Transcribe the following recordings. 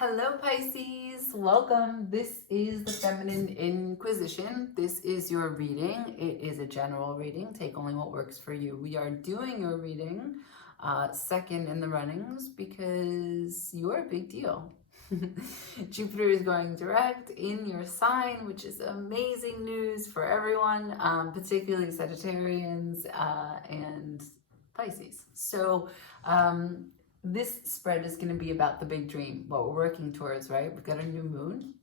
Hello Pisces, welcome. This is the Feminine Inquisition. This is your reading. It is a general reading. Take only what works for you. We are doing your reading second in the runnings because you're a big deal. Jupiter is going direct in your sign, which is amazing news for everyone, particularly Sagittarians and Pisces. So, this spread is going to be about the big dream, what we're working towards, right? We've got a new moon,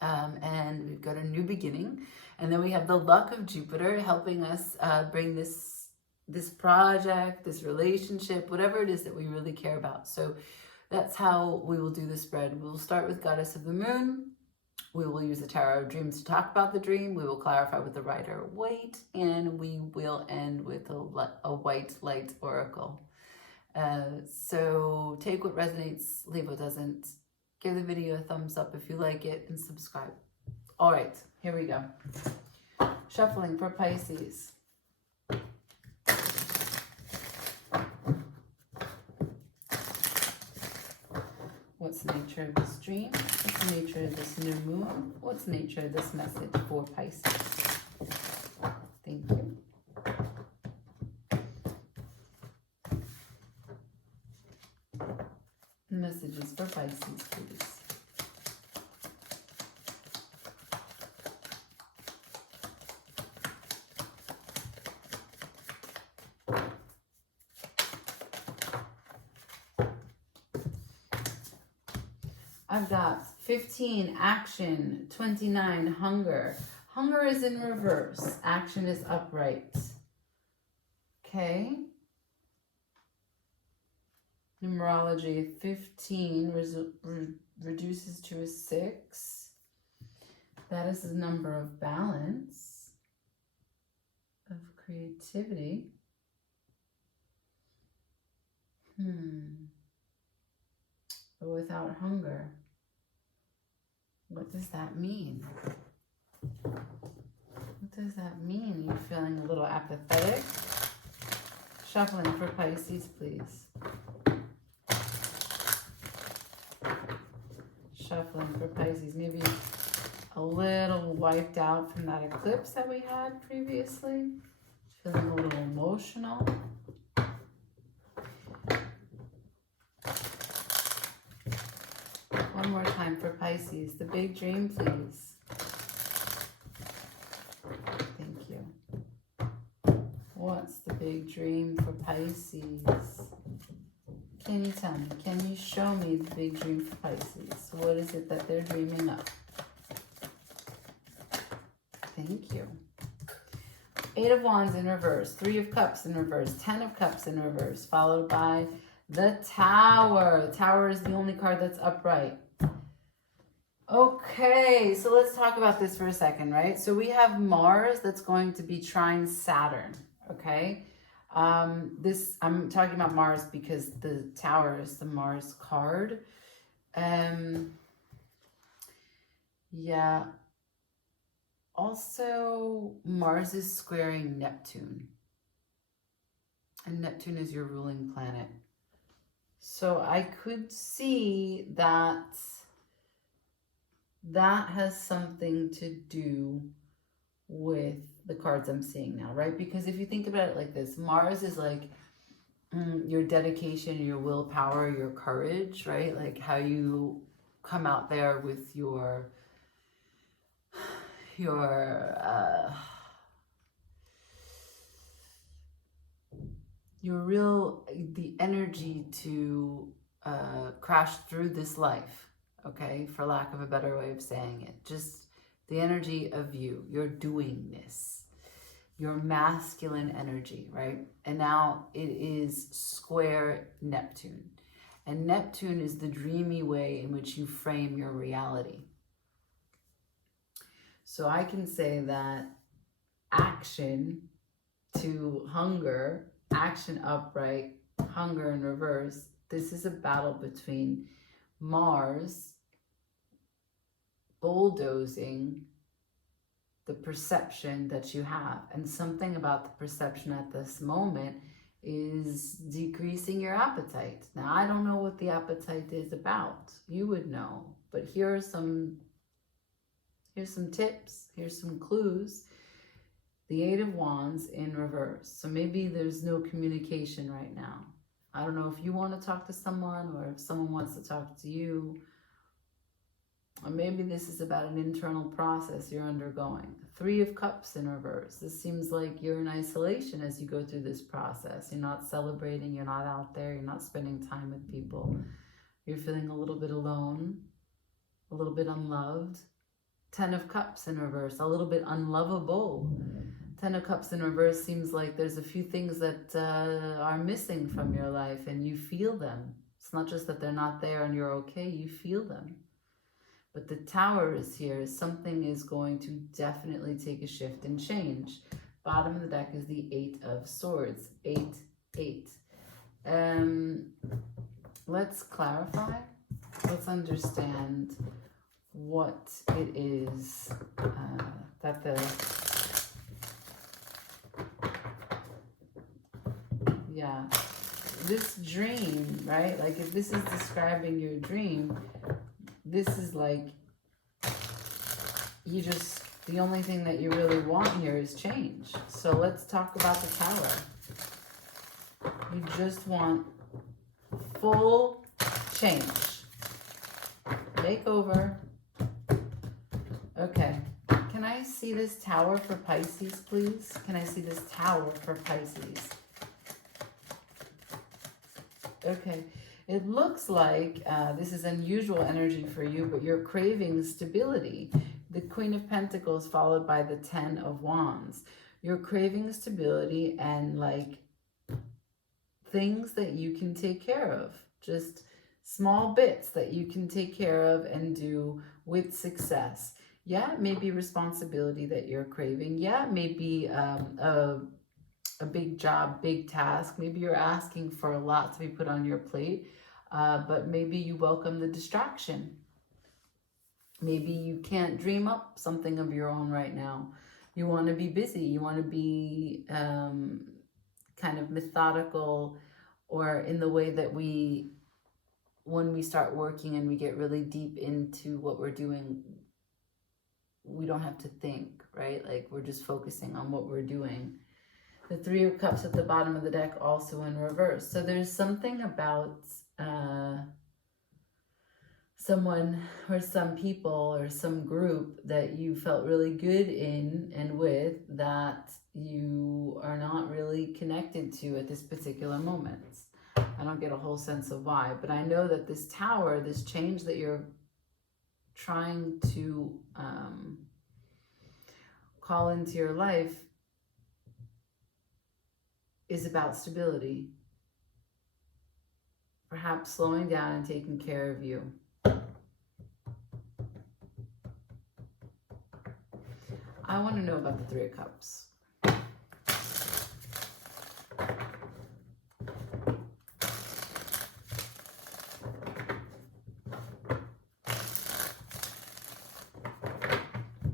and we've got a new beginning, and then we have the luck of Jupiter helping us bring this project, this relationship, whatever it is that we really care about. So that's how we will do the spread. We'll start with Goddess of the Moon. We will use the Tarot of Dreams to talk about the dream. We will clarify with the Rider Waite, and we will end with a White Light Oracle. So take what resonates, leave what doesn't. Give the video a thumbs up if you like it, and subscribe. All right, here we go. Shuffling for Pisces. What's the nature of this dream? What's the nature of this new moon? What's the nature of this message for Pisces? Thank you. Messages for Pisces, please. I've got 15, action, 29, hunger. Hunger is in reverse. Action is upright. Okay. Numerology, 15 reduces to a 6. That is the number of balance, of creativity. But without hunger, what does that mean? What does that mean? You're feeling a little apathetic? Shuffling for Pisces, please. Shuffling for Pisces. Maybe a little wiped out from that eclipse that we had previously. Feeling a little emotional. One more time for Pisces. The big dream, please. Thank you. What's the big dream for Pisces? Can you tell me? Can you show me the big dream for Pisces? What is it that they're dreaming of? Thank you. 8 of Wands in reverse, 3 of Cups in reverse, 10 of Cups in reverse, followed by the Tower. The Tower is the only card that's upright. Okay, so let's talk about this for a second, right? So we have Mars that's going to be trine Saturn, okay? I'm talking about Mars because the Tower is the Mars card. Yeah. Also, Mars is squaring Neptune. And Neptune is your ruling planet. So I could see that that has something to do with the cards I'm seeing now, right? Because if you think about it like this, Mars is like your dedication, your willpower, your courage, right? Like how you come out there with your the energy to crash through this life, okay, for lack of a better way of saying it. Just the energy of your doingness, your masculine energy, right? And now it is square Neptune. And Neptune is the dreamy way in which you frame your reality. So I can say that action to hunger, action upright, hunger in reverse, this is a battle between Mars bulldozing the perception that you have. And something about the perception at this moment is decreasing your appetite. Now, I don't know what the appetite is about. You would know. But here's some tips. Here's some clues. The Eight of Wands in reverse. So maybe there's no communication right now. I don't know if you want to talk to someone or if someone wants to talk to you. Or maybe this is about an internal process you're undergoing. Three of Cups in reverse. This seems like you're in isolation as you go through this process. You're not celebrating. You're not out there. You're not spending time with people. You're feeling a little bit alone, a little bit unloved. 10 of Cups in reverse, a little bit unlovable. 10 of Cups in reverse seems like there's a few things that are missing from your life and you feel them. It's not just that they're not there and you're okay, you feel them. But the Tower is here. Something is going to definitely take a shift and change. Bottom of the deck is the 8 of Swords. 8, 8. Let's clarify. Let's understand what it is that this dream, right? Like if this is describing your dream, this is like the only thing that you really want here is change. So let's talk about the Tower. You just want full change. Makeover. Okay. Can I see this Tower for Pisces, please? Can I see this Tower for Pisces? Okay. It looks like this is unusual energy for you, but you're craving stability. The Queen of Pentacles followed by the 10 of Wands. You're craving stability and like things that you can take care of. Just small bits that you can take care of and do with success. Yeah, it may be responsibility that you're craving. Yeah, it may be a big job, big task. Maybe you're asking for a lot to be put on your plate, but maybe you welcome the distraction. Maybe you can't dream up something of your own right now. You want to be busy. You want to be kind of methodical, or in the way that when we start working and we get really deep into what we're doing, we don't have to think, right? Like we're just focusing on what we're doing. The 3 of Cups at the bottom of the deck also in reverse. So there's something about someone or some people or some group that you felt really good in and with that you are not really connected to at this particular moment. I don't get a whole sense of why, but I know that this Tower, this change that you're trying to call into your life is about stability. Perhaps slowing down and taking care of you. I want to know about the 3 of Cups.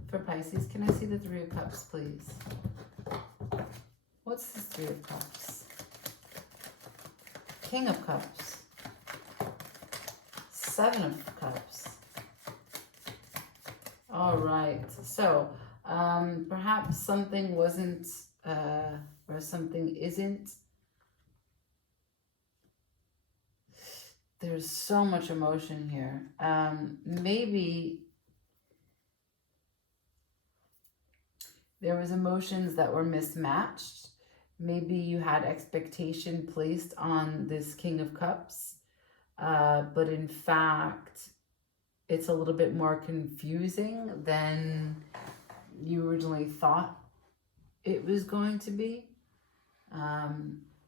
For Pisces, can I see the 3 of Cups, please? What's this 3 of Cups? King of Cups. 7 of Cups. All right. So, perhaps something wasn't, or something isn't. There's so much emotion here. Maybe there was emotions that were mismatched. Maybe you had expectation placed on this King of Cups, but in fact, it's a little bit more confusing than you originally thought it was going to be.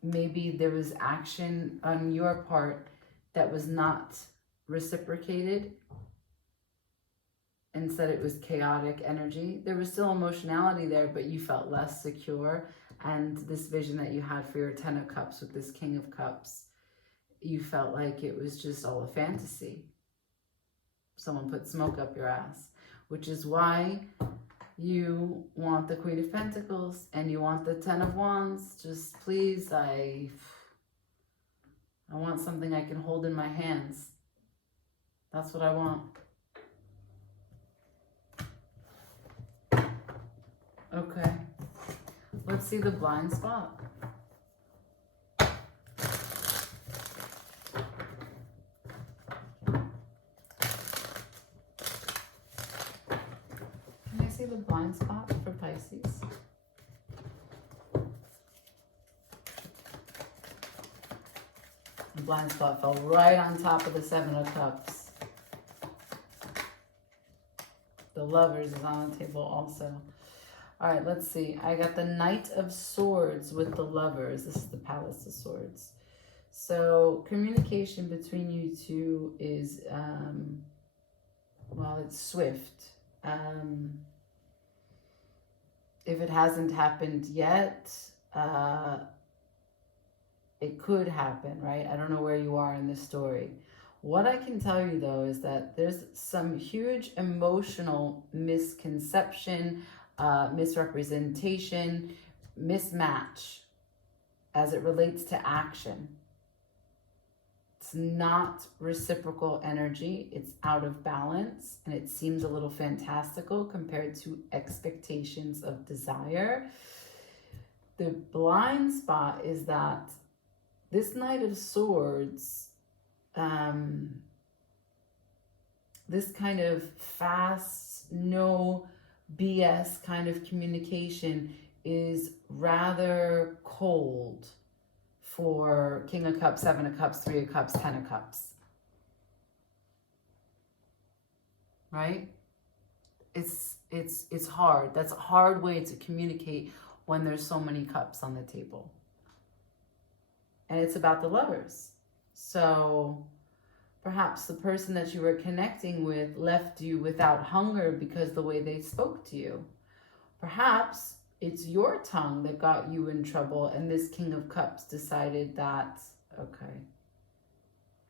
Maybe there was action on your part that was not reciprocated. Instead, it was chaotic energy. There was still emotionality there, but you felt less secure. And this vision that you had for your 10 of Cups with this King of Cups, you felt like it was just all a fantasy. Someone put smoke up your ass, which is why You want the Queen of Pentacles and you want the Ten of Wands. Just please, I want something I can hold in my hands. That's what I want. Okay. Let's see the blind spot. Can I see the blind spot for Pisces? The blind spot fell right on top of the Seven of Cups. The Lovers is on the table also. All right, let's see. I got the Knight of Swords with the Lovers. This is the Palace of Swords. So communication between you two is, well, it's swift. If it hasn't happened yet, it could happen, right? I don't know where you are in this story. What I can tell you, though, is that there's some huge emotional misconception, misrepresentation, mismatch as it relates to action. It's not reciprocal energy. It's out of balance, and it seems a little fantastical compared to expectations of desire. The blind spot is that this Knight of Swords, this kind of fast, no BS kind of communication is rather cold for King of Cups, Seven of Cups, Three of Cups, Ten of Cups. Right? It's hard. That's a hard way to communicate when there's so many cups on the table. And it's about the Lovers. So perhaps the person that you were connecting with left you without hunger because the way they spoke to you. Perhaps it's your tongue that got you in trouble, and this King of Cups decided that, okay,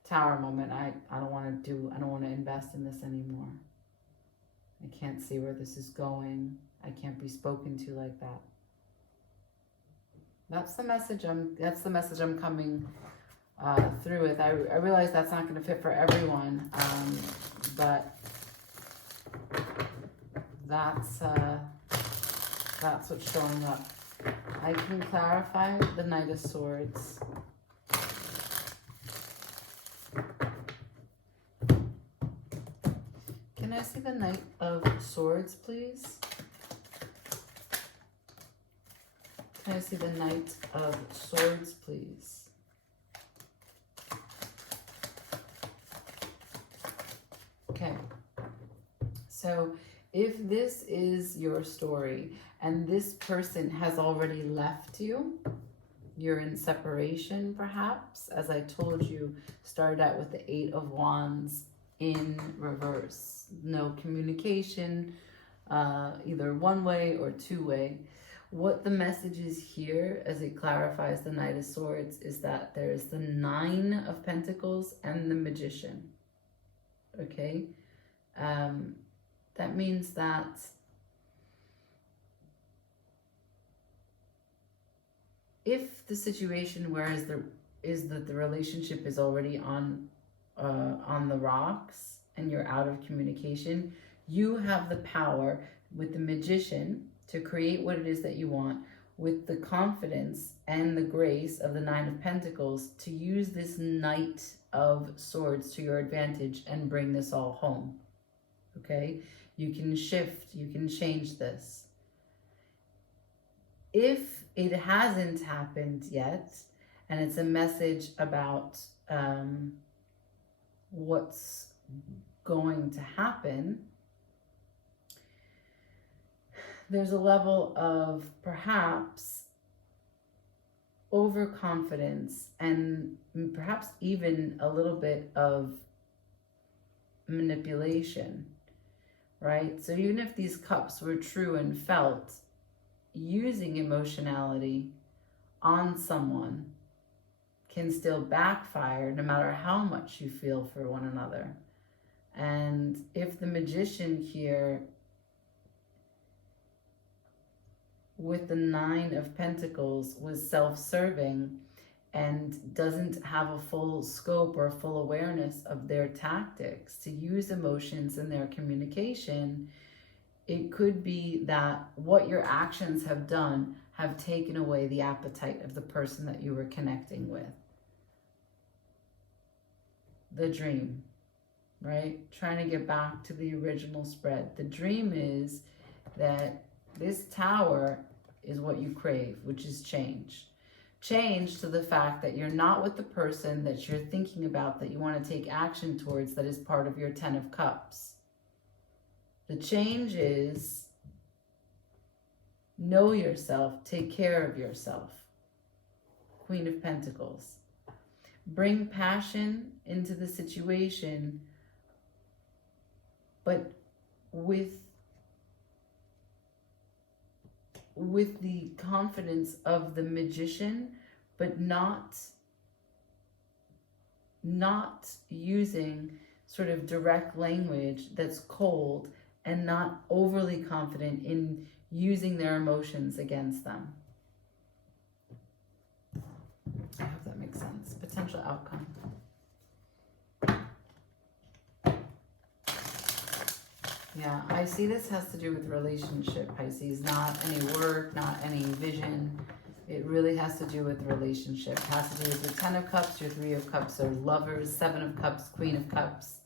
Tower moment, I don't want to invest in this anymore. I can't see where this is going. I can't be spoken to like that. That's the message I'm coming through with. I realize that's not going to fit for everyone, but that's what's showing up. I can clarify the Knight of Swords. Can I see the Knight of Swords, please? Can I see the Knight of Swords, please? Okay. So if this is your story and this person has already left you, you're in separation perhaps, as I told you, started out with the Eight of Wands in reverse. No communication, either one way or two way. What the message is here, as it clarifies the Knight of Swords, is that there is the Nine of Pentacles and the Magician. Okay? That means that if the situation is that the relationship is already on the rocks and you're out of communication, you have the power with the Magician to create what it is that you want, with the confidence and the grace of the Nine of Pentacles to use this Knight of Swords to your advantage and bring this all home. Okay? You can shift, you can change this. If it hasn't happened yet, and it's a message about what's going to happen, there's a level of perhaps overconfidence and perhaps even a little bit of manipulation, right? So even if these cups were true and felt, using emotionality on someone can still backfire no matter how much you feel for one another. And if the Magician here with the Nine of Pentacles was self-serving and doesn't have a full scope or full awareness of their tactics to use emotions in their communication, it could be that what your actions have done have taken away the appetite of the person that you were connecting with. The dream, right? Trying to get back to the original spread. The dream is that this tower is what you crave, which is change. Change to the fact that you're not with the person that you're thinking about, that you want to take action towards, that is part of your 10 of Cups. The change is know yourself, take care of yourself. Queen of Pentacles. Bring passion into the situation, but with the confidence of the magician, but not using sort of direct language that's cold, and not overly confident in using their emotions against them. I hope that makes sense. Potential outcome. Yeah, I see this has to do with relationship, Pisces, not any work, not any vision. It really has to do with relationship. It has to do with your 10 of Cups, your 3 of Cups, or lovers, 7 of Cups, Queen of Cups.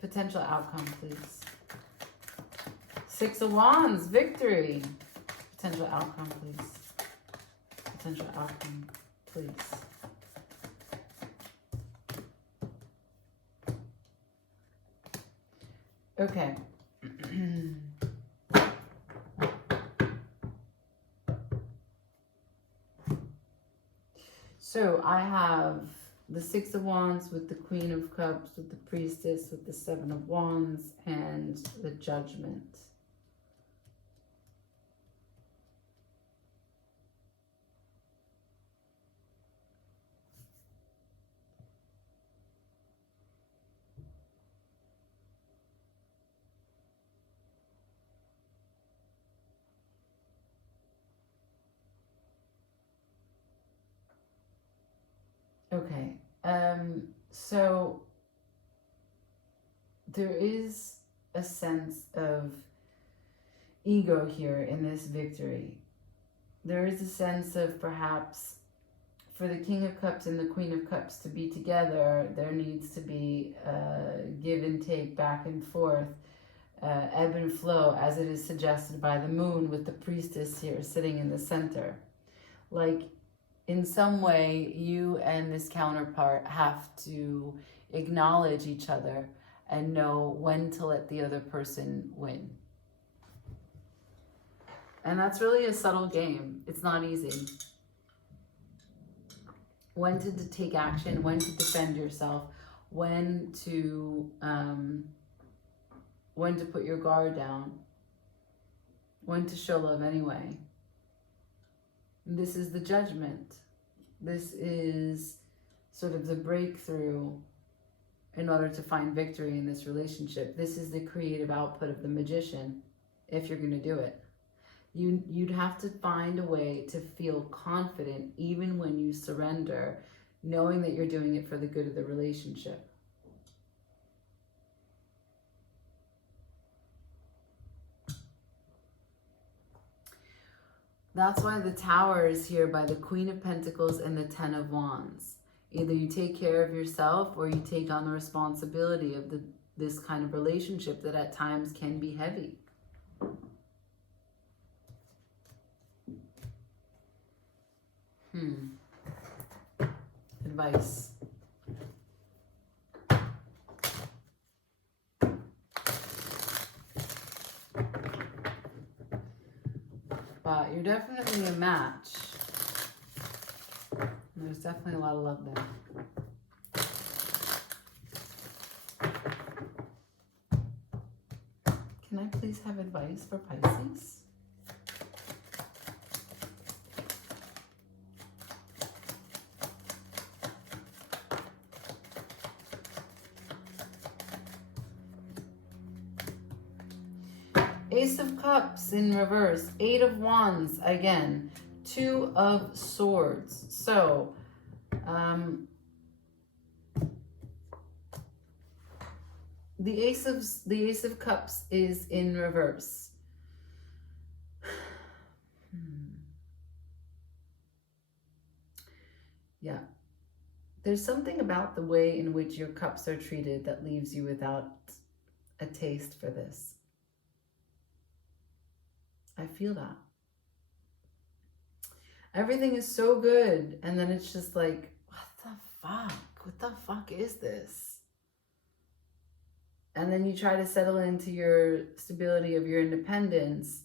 Potential outcome, please. 6 of Wands, victory. Potential outcome, please. Potential outcome, please. Okay. So I have the 6 of Wands with the Queen of Cups, with the Priestess, with the 7 of Wands, and the Judgment. Okay, so there is a sense of ego here in this victory. There is a sense of perhaps for the King of Cups and the Queen of Cups to be together, there needs to be give and take, back and forth, ebb and flow, as it is suggested by the moon with the Priestess here sitting in the center. Like, in some way, you and this counterpart have to acknowledge each other and know when to let the other person win. And that's really a subtle game. It's not easy. When to take action, when to defend yourself, when to put your guard down, when to show love anyway. This is the Judgment. This is sort of the breakthrough in order to find victory in this relationship. This is the creative output of the magician, if you're going to do it. You'd have to find a way to feel confident even when you surrender, knowing that you're doing it for the good of the relationship. That's why the Tower is here by the Queen of Pentacles and the 10 of Wands. Either you take care of yourself or you take on the responsibility of this kind of relationship that at times can be heavy. Advice. But you're definitely a match. And there's definitely a lot of love there. Can I please have advice for Pisces? Ace of Cups in reverse. 8 of Wands again. 2 of Swords. So, the Ace of Cups is in reverse. Yeah. There's something about the way in which your cups are treated that leaves you without a taste for this. I feel that. Everything is so good, and then it's just like, what the fuck? What the fuck is this? And then you try to settle into your stability of your independence,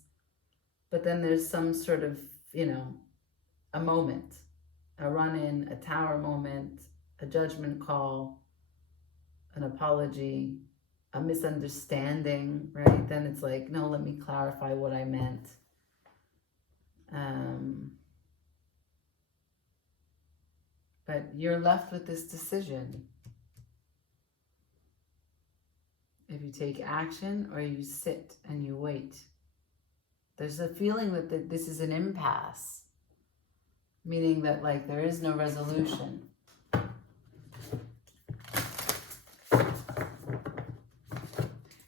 but then there's some sort of, you know, a moment, a run-in, a tower moment, a judgment call, an apology, a misunderstanding, right? Then it's like, no, let me clarify what I meant. But you're left with this decision. If you take action or you sit and you wait. There's a feeling that this is an impasse, meaning that like there is no resolution.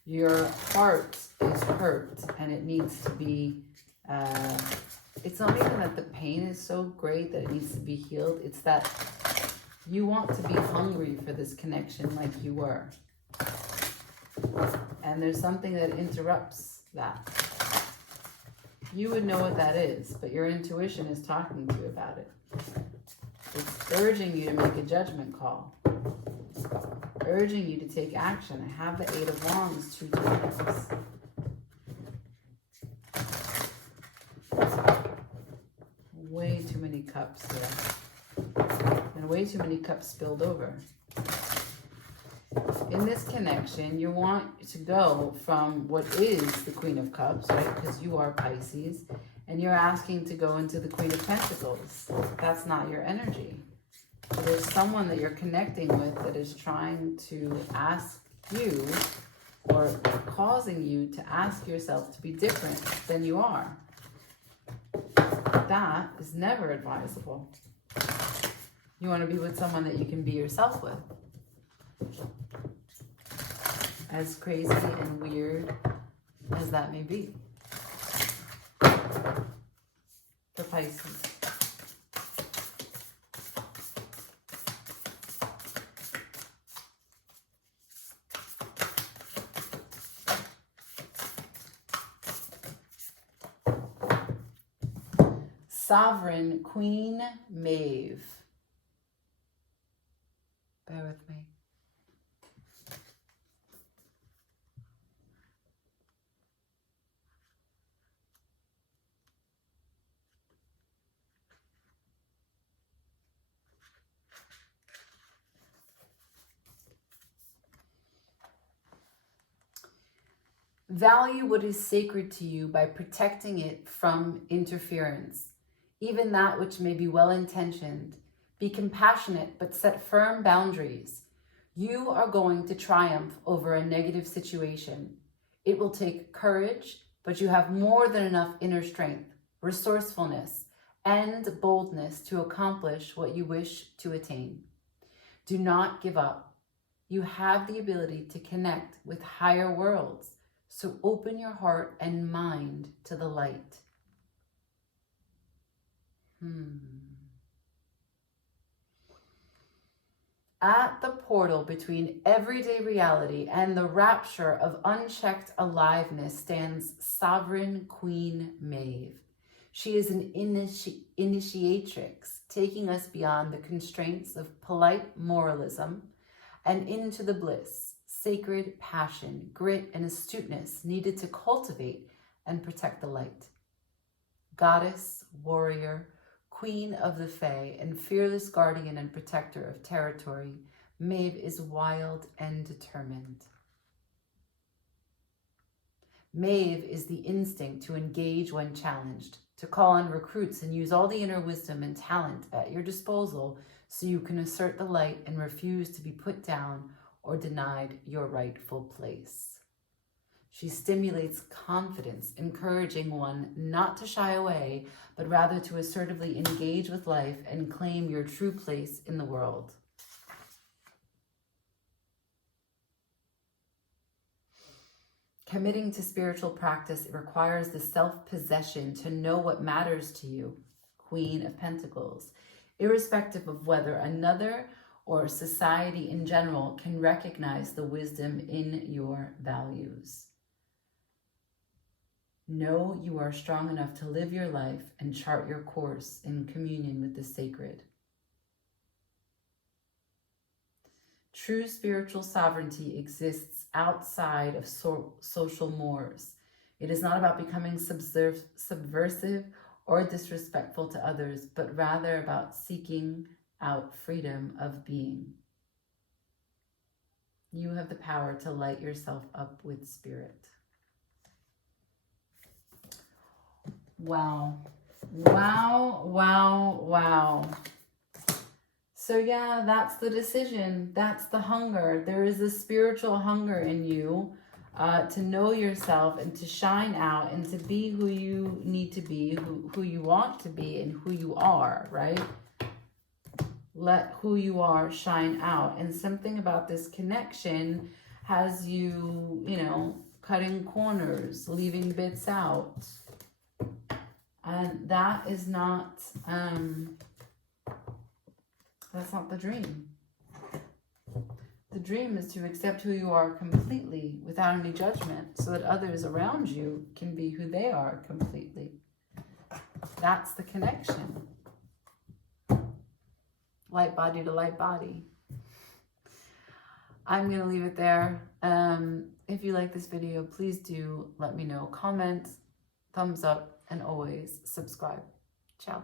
Your heart is hurt and it needs to be, it's not even that the pain is so great that it needs to be healed. It's that you want to be hungry for this connection like you were. And there's something that interrupts that. You would know what that is, but your intuition is talking to you about it. It's urging you to make a judgment call. Urging you to take action. I have the 8 of Wands 2 times. Way too many cups here. And way too many cups spilled over. In this connection, you want to go from what is the Queen of Cups, right? Because you are Pisces, and you're asking to go into the Queen of Pentacles. That's not your energy. So there's someone that you're connecting with that is trying to ask you or causing you to ask yourself to be different than you are. That is never advisable. You want to be with someone that you can be yourself with. As crazy and weird as that may be. For Pisces. Sovereign Queen Maeve. Bear with me. Value what is sacred to you by protecting it from interference, even that which may be well-intentioned. Be compassionate, but set firm boundaries. You are going to triumph over a negative situation. It will take courage, but you have more than enough inner strength, resourcefulness, and boldness to accomplish what you wish to attain. Do not give up. You have the ability to connect with higher worlds. So open your heart and mind to the light. At the portal between everyday reality and the rapture of unchecked aliveness stands Sovereign Queen Maeve. She is an initiatrix, taking us beyond the constraints of polite moralism and into the bliss, sacred passion, grit, and astuteness needed to cultivate and protect the light. Goddess, warrior, queen of the Fae, and fearless guardian and protector of territory, Maeve is wild and determined. Maeve is the instinct to engage when challenged, to call on recruits and use all the inner wisdom and talent at your disposal so you can assert the light and refuse to be put down or denied your rightful place. She stimulates confidence, encouraging one not to shy away, but rather to assertively engage with life and claim your true place in the world. Committing to spiritual practice, it requires the self-possession to know what matters to you, Queen of Pentacles, irrespective of whether another or society in general can recognize the wisdom in your values. Know you are strong enough to live your life and chart your course in communion with the sacred. True spiritual sovereignty exists outside of social mores. It is not about becoming subversive or disrespectful to others, but rather about seeking out freedom of being. You have the power to light yourself up with spirit. Wow. Wow, wow, wow. So yeah, that's the decision. That's the hunger. There is a spiritual hunger in you to know yourself and to shine out and to be who you need to be, who you want to be, and who you are, right? Let who you are shine out. And something about this connection has you, you know, cutting corners, leaving bits out. And that is not, that's not the dream. The dream is to accept who you are completely without any judgment so that others around you can be who they are completely. That's the connection. Light body to light body. I'm going to leave it there. If you like this video, please do let me know. Comment, thumbs up, and always subscribe. Ciao.